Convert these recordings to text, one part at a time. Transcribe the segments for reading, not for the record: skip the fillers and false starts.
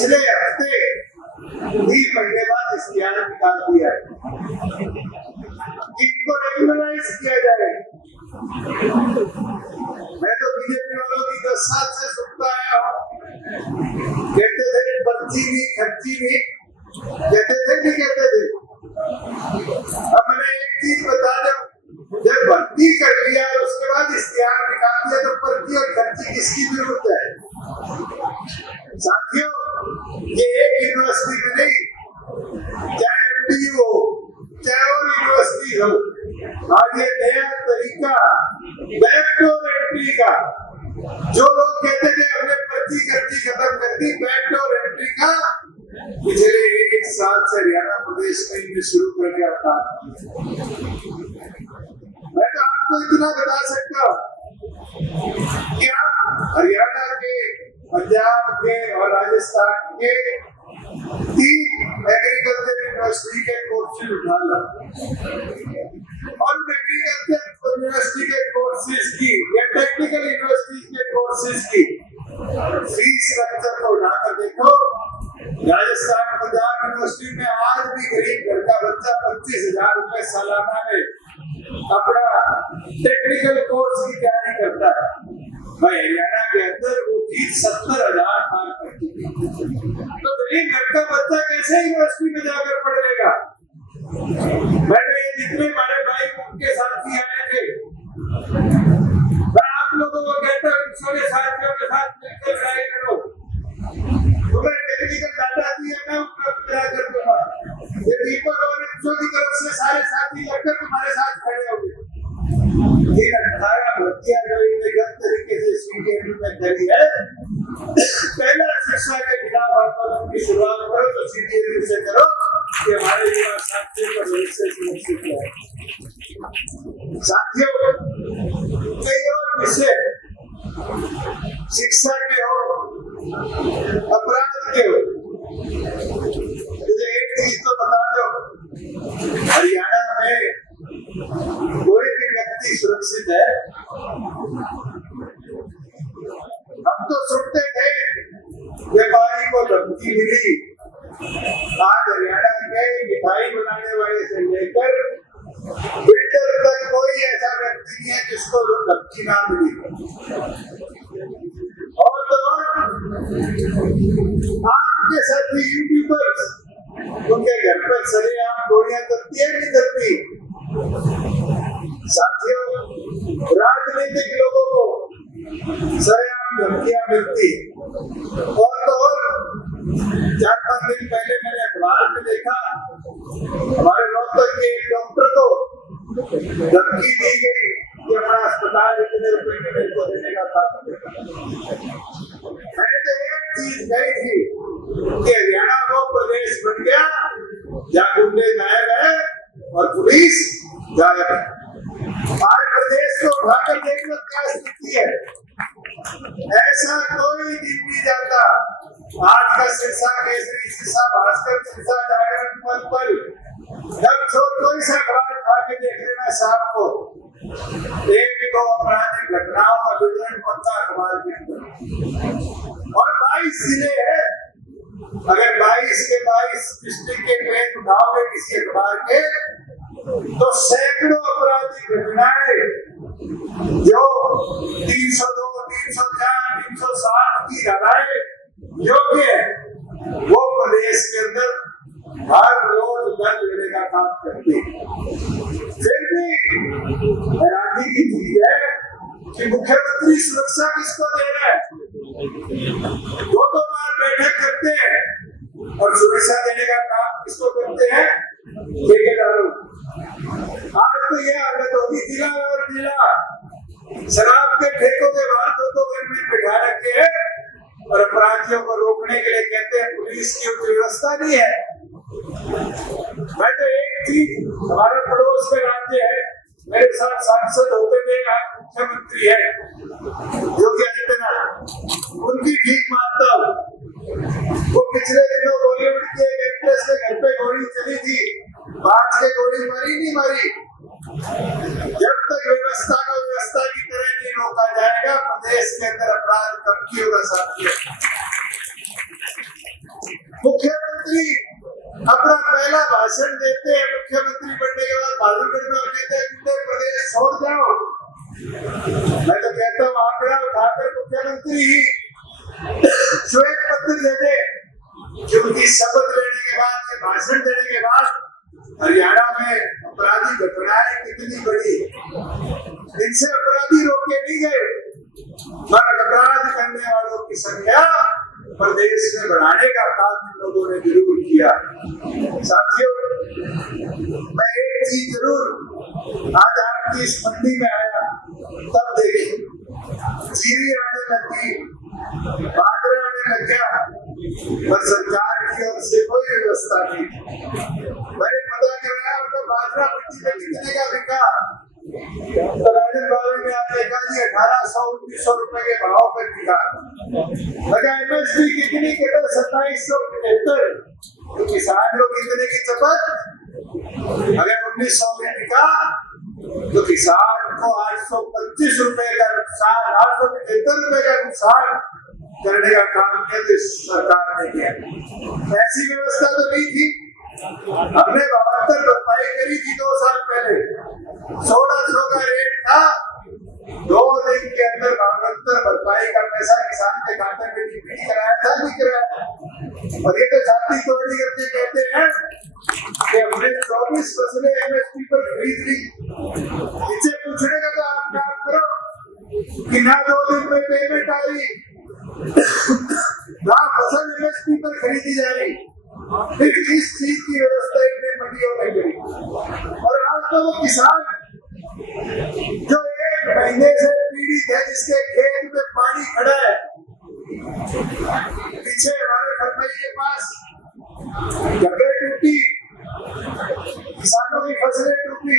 पिछले हफ्ते 3 महीने बाद इख्तियार निकाल दिया है कि इनको रेगुलराइज किया जाए। मैं तो बीजेपी वालों की 10 साल से सुनता आया हूँ, कहते थे पर्ची नहीं, खर्ची नहीं, कहते थे नहीं कहते थे। अब मैंने एक चीज बता दूं, जब भर्ती कर लिया और उसके बाद इख्तियार निकाल दिया तो पर्ची और खर्ची किसकी जरूरत है? साथियों, ये एक यूनिवर्सिटी में नहीं, चाहे एमडीयू हो, चाहे और यूनिवर्सिटी हो, आज ये नया तरीका बैकडोर एंट्री का, जो लोग कहते थे हमने पर्ची खर्ची खत्म कर दी, बैकडोर एंट्री का पिछले 1 साल से हरियाणा प्रदेश में इन्हें शुरू कर दिया था। मैं तो आपको इतना बता सकता हूँ कि आप हरियाणा के, पंजाब के और राजस्थान के 3 एग्रीकल्चर यूनिवर्सिटी के कोर्सेज उठा लो और एग्रीकल्चर यूनिवर्सिटी के कोर्सेज की या टेक्निकल यूनिवर्सिटी के कोर्सेज की फीस स्ट्रक्चर को उठाकर देखो। राजस्थान पंजाब यूनिवर्सिटी में आज भी गरीब घर का बच्चा 25,000 रुपए सालाना में अपना टेक्निकल कोर्स की तैयारी करता है। भाई हरियाणा के अंदर वो फीस 70,000 पार कर चुकी है, तो गरीब घर का बच्चा कैसे यूनिवर्सिटी में जाकर पढ़ लेगा? मैंने ये जितने हमारे भाई उनके साथी आए थे, मैं आप लोगों को कहता हूँ इन सारे साथियों के साथ मिलकर लड़ाई करो। तुम्हें टेक्निकल डाटा दिया मैं उपलब्ध करा कर दूंगा। ये दीपक और इंशो की तरफ से सारे साथी लगकर तुम्हारे साथ खड़े होंगे। 18 भर्तियां जो इन्हें गलत तरीके से सीडीएम में करी है, पहला शिक्षा के खिलाफ आंदोलन की शुरुआत करो तो सीडीएम से करो कि हमारे युवा साथियों को भविष्य सुनिश्चित है। साथियों, कई और विषय शिक्षा के हो, अपराध के हो, मुझे एक चीज तो बता दो, हरियाणा में कोई भी व्यक्ति सुरक्षित है? हम तो सुनते थे व्यापारी को धमकी मिली, आज हरियाणा के मिठाई बनाने वाले से लेकर बिल्डर तक कोई ऐसा व्यक्ति नहीं है जिसको धमकी ना मिली। और तो आपके साथी यूट्यूबर्स, उनके घर पर सरेआम गोलियां चलती है नहीं चलती? साथियों, राजनीतिक लोगों को सरेआम धमकियां मिलती। और तो और 4-5 दिन पहले मैंने अखबार में देखा, हमारे रोहतक के एक डॉक्टर को धमकी दी गई कि अपना अस्पताल इतने रुपए में मेरे को देने का था। मैंने तो एक चीज कही थी कि हरियाणा वो प्रदेश बन गया जहाँ गुंडे गायब है और पुलिस गायब है। आज प्रदेश को उठाकर देखना क्या स्थिति है। ऐसा कोई दिन नहीं जाता। आज का सिरसा केसरी, सिरसा भास्कर, सिरसा जागरण पर जब कोई सा अखबार उठा के देख लेना साहब को, एक को आपराधिक घटनाओं का विवरण पड़ता अखबार के अंदर। और 22 जिले हैं, अगर 22 के 22 डिस्ट्रिक्ट के पेज उठाओगे किसी अखबार के, तो सैकड़ों आपराधिक घटनाएं जो 302, 304, 307 की धाराएं योग्य है, वो प्रदेश के अंदर हर रोज दर्ज लेने का काम करती है। फिर भी हैरानी की चीज है कि मुख्यमंत्री सुरक्षा किसको दे रहा है? 2-2 बार बैठक करते हैं और सुरक्षा देने का काम किसको करते हैं? ठेकेदारों। आज तो ये हालत होगी, जिला और जिला शराब के ठेकों के बाहर 2-2 गनमैन बिठा रखे हैं और अपराधियों को रोकने के लिए कहते हैं पुलिस की व्यवस्था नहीं है। मैं तो एक चीज, हमारे पड़ोस में राज्य है, मेरे साथ सांसद होते थे, आज मुख्यमंत्री है योगी आदित्यनाथ, उनकी ठीक मानता हूँ। वो पिछले दिनों बॉलीवुड के एक्ट्रेस के घर पे गोली चली थी, 5 के गोली मारी नहीं मारी। जब तक व्यवस्था को व्यवस्था की तरह नहीं रोका जाएगा, प्रदेश के अंदर अपराध कम की होगा। साथियों, भाषण देते हैं मुख्यमंत्री बनने के बाद बहादुरगढ़ में और कहते हैं उत्तर प्रदेश छोड़ जाओ। मैं तो कहता हूँ आंकड़ा उठाकर मुख्यमंत्री ही श्वेत पत्र दे दे कि उनकी शपथ लेने के बाद, भाषण देने के बाद हरियाणा में अपराधी घटनाएं कितनी बढ़ी, इनसे अपराधी रोके नहीं गए, मगर अपराध करने वालों की संख्या प्रदेश में बढ़ाने का काम इन लोगों ने जरूर किया। साथियों, मैं एक चीज जरूर, आज आपकी इस मंडी में आया तब देखी जीरी आने लगी, बाजरा आने लग गया, पर सरकार की ओर से कोई व्यवस्था नहीं। मैंने पता कराया तो बाजरा मंडी में कितने का बिका, तो राजन बाबू ने आपने कहा जी 1800-1900 रुपए के भाव पर बिका। लगा एमएसपी कितनी के 2775, तो किसान लोग इतने की चपत, अगर 1900 में बिका तो किसान को 825 रुपए का नुकसान, 875 रुपए का नुकसान करने का काम किया तो सरकार ने किया। ऐसी व्यवस्था तो नहीं थी। हमने 72 भरपाई करी थी 2 साल पहले, 1600 का रेट था, 2 दिन के अंदर 72 भरपाई का पैसा किसान के खाते में डीपीटी कराया था, नहीं कराया। और ये तो जाति तोड़ी करके कहते हैं कि हमने 24 फसलें एमएसपी पर खरीद ली। इसे पूछने का तो आप काम करो कि ना 2 दिन में पेमेंट आई, ना फसल एमएसपी पर खरीदी जा रही, फिर किस चीज की व्यवस्था इतने मंडियों में करी। और आज तो वो किसान जो 1 महीने से पीड़ित है, जिसके खेत में पानी खड़ा है, पीछे हमारे फरमई के पास जगह टूटी, किसानों की फसलें टूटी,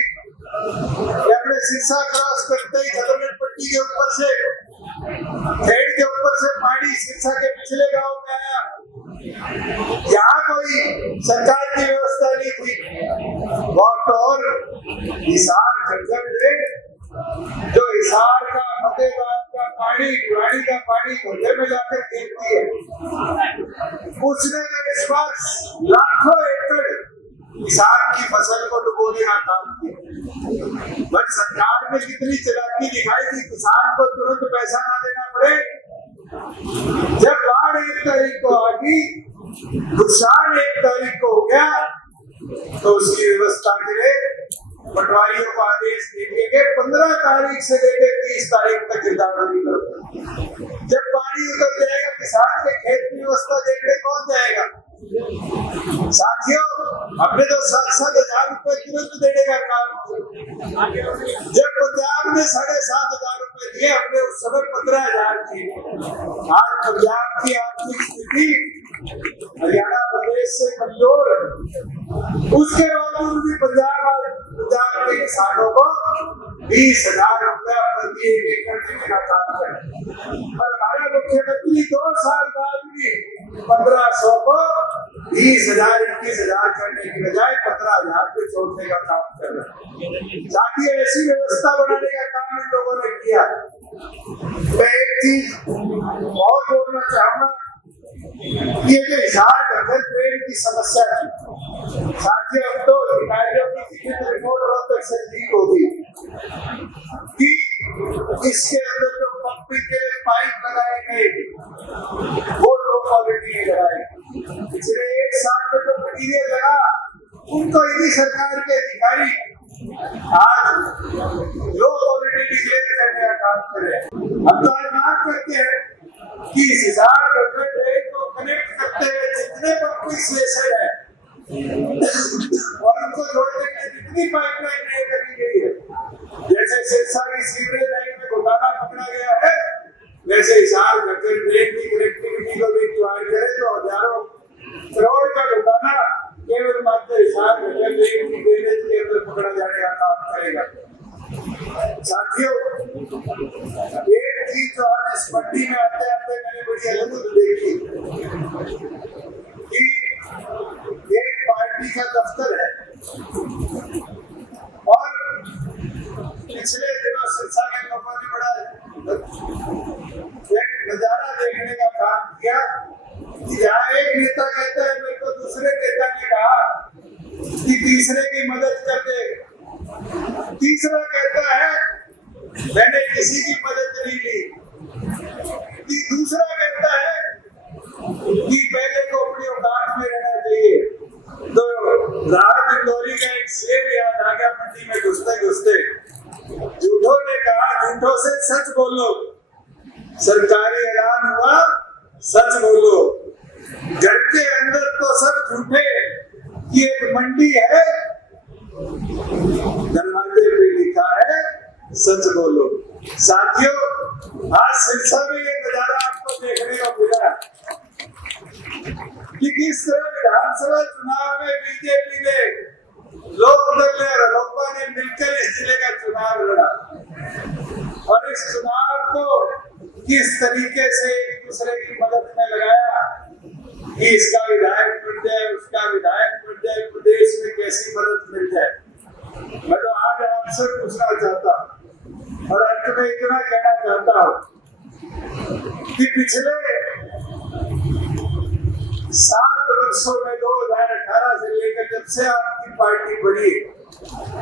अपने सिरसा क्रॉस करते ही खतरगढ़ पट्टी के ऊपर से, खेड़ के ऊपर से पानी सिरसा के पिछले गांव में आया। यहाँ कोई सरकार की व्यवस्था नहीं थी। बहुत और हिसार झंझट, जो हिसार का फतेहबाद का पानी, भिवाड़ी का पानी धुंधे में जाकर गिरती है, उसने इस बार लाखों एकड़ किसान की फसल को डुबोने का काम किया। बट सरकार ने कितनी चालाकी दिखाई कि किसान को तुरंत पैसा ना देना पड़े। जब बाढ़ 1 तारीख को आ गई, नुकसान 1 तारीख को हो गया, तो उसकी व्यवस्था के लिए पटवारियों को आदेश दिए गए 15 तारीख से लेकर 30 तारीख तक गिरदावरी करो। जब पानी उतर जाएगा, किसान के खेत की व्यवस्था देखने कौन जाएगा? साथियों, हमने तो 7,000 रुपए तुरंत देने का काम किया। जब पंजाब ने 7,500 रुपए दिए, हमने उस समय 15,000 दिए। आज पंजाब की आर्थिक स्थिति हरियाणा प्रदेश से कमजोर है, उसके बावजूद भी पंजाब के किसानों को 20,000 रुपया प्रति एकड़ देने का काम करे। और हमारा मुख्यमंत्री 2 साल बाद भी 1500 को 20,000, 21,000 करने की बजाय 15,000 पे छोड़ने का काम कर रहे हैं। ताकि ऐसी व्यवस्था बनाने का काम इन लोगों ने किया। मैं एक चीज और बोलना चाहूंगा, ये जो हिसार घग्गर ट्रेन की समस्या थी, साथियों, अब तो अधिकारियों की लिखित रिपोर्ट बहुत तक से लीक होगी कि इसके अंदर जो पंपिंग के पाइप लगाए गए वो लो क्वालिटी के लगाए। पिछले 1 साल में जो मटीरियल लगा, उनको इन्हीं सरकार के अधिकारी आज लो क्वालिटी डिक्लेयर करने का काम कर रहे हैं। हम तो अनुमान करते हैं कि इस हिसार घग्गर ट्रेन को कनेक्ट करते हुए जितने पंपिंग स्टेशन है और उनको जोड़ने के लिए जितनी पाइपलाइन नई करी गई है, जैसे सिरसा की सीवरेज लाइन में घोटाला पकड़ा गया है, वैसे हिसार घग्गर ट्रेन की कनेक्टिविटी को भी इंक्वायरी करें तो हजारों करोड़ का घोटाला केवल मात्र हिसार घग्गर ट्रेन की ड्रेनेज के अंदर पकड़ा जाने का काम करेगा। साथियों, एक चीज जो आज इस मंडी में आते आते मैंने बड़ी अद्भुत देखी कि एक पार्टी का दफ्तर है और पिछले दिनों सिरसा के लोगों ने बड़ा एक नजारा देखने का काम किया कि जहाँ एक नेता कहता है, मेरे को दूसरे नेता ने कहा कि तीसरे की मदद कर दे। तीसरा कहता है मैंने किसी की मदद नहीं ली। दूसरा कहता है कि पहले तो अपनी औकात में रहना चाहिए। तो राहत इंदौरी का एक शेर याद आ गया मंडी में घुसते घुसते। झूठों ने कहा झूठों से सच बोलो, सरकारी ऐलान हुआ सच बोलो। घर के अंदर तो सब झूठे, ये एक मंडी है, दरवाजे पे लिखा है सच बोलो। साथियों, आज सिरसा में ये नजारा आपको देखने को मिला कि किस तरह विधानसभा चुनाव में बीजेपी ने, लोकदल ने और लोकपा ने मिलकर इस जिले का चुनाव लड़ा और इस चुनाव को किस तरीके से एक दूसरे की मदद में लगाया कि इसका विधायक मिल जाए, उसका विधायक मिल जाए, प्रदेश में कैसी मदद मिल जाए। मैं तो आज आपसे पूछना चाहता हूँ और अंत में इतना कहना चाहता हूँ कि पिछले 7 वर्षों में 2018 से लेकर जब से आपकी पार्टी बढ़ी,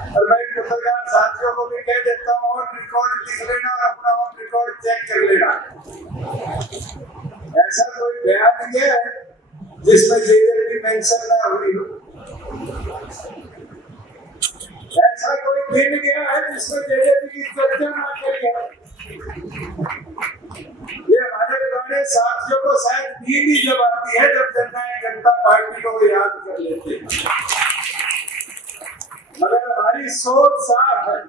और मैं पत्रकार साथियों को भी कह देता हूँ ऑन रिकॉर्ड लिख लेना और अपना ऑन रिकॉर्ड चेक कर लेना। ऐसा कोई बयान नहीं है जिसमें जेल की मेंशन ना हुई हो, ऐसा कोई दिन गया है जिसमें जेल की चर्चा ना करी है। ये हमारे पुराने साथियों को शायद नींद ही जब आती है जब जनता पार्टी को याद कर लेते हैं। मगर हमारी सोच साफ है,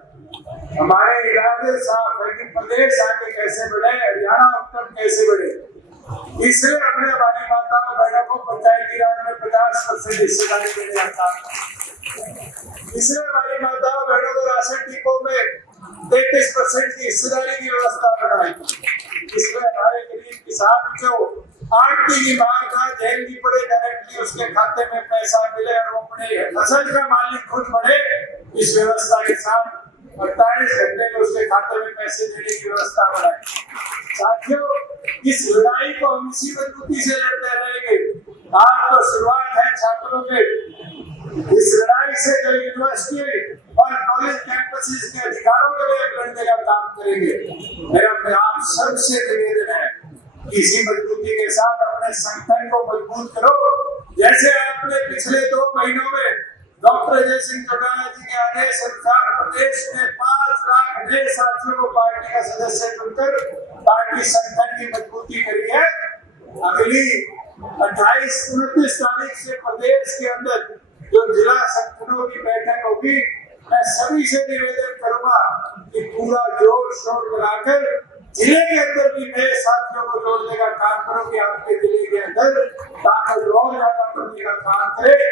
हमारे इरादे साफ है कि प्रदेश आगे कैसे बढ़े, हरियाणा उत्तर कैसे बढ़े। इसलिए हमने हमारी माताओं बहनों को पंचायती राज में 50% हिस्सेदारी देने का काम, इसलिए हमारी माताओं बहनों को राशन डिपो में 33% की हिस्सेदारी की व्यवस्था बनाई। इसमें हमारे गरीब किसान को आड़ती की मार का झेलनी पड़े, डायरेक्टली उसके खाते में पैसा मिले और वो अपने फसल का मालिक खुद बने। इस व्यवस्था के साथ 48 घंटे में उसके खाते में पैसे देने की व्यवस्था बनाई। साथियों, इस लड़ाई को हम इसी मजबूती से लड़ते रहेंगे। आज तो शुरुआत है छात्रों के, इस लड़ाई से जो यूनिवर्सिटी और कॉलेज कैंपसेस के अधिकारों के लिए लड़ने का काम करेंगे। मेरा आप सबसे निवेदन है इसी मजबूती के साथ अपने संगठन को मजबूत करो। जैसे आपने पिछले 2 महीनों में डॉक्टर अजय सिंह चौटाला जी के आदेश अनुसार प्रदेश में 5 लाख नए साथियों को पार्टी का सदस्य चुनकर पार्टी संगठन की मजबूती करी है। अगली 28-29 तारीख से प्रदेश के अंदर जो जिला संगठनों की बैठक होगी, मैं सभी से निवेदन करूंगा कि पूरा जोर शोर लगाकर जिले के अंदर भी नए साथियों को जोड़ने का काम करो कि आपके जिले के अंदर ताकत और ज्यादा करने का काम करे।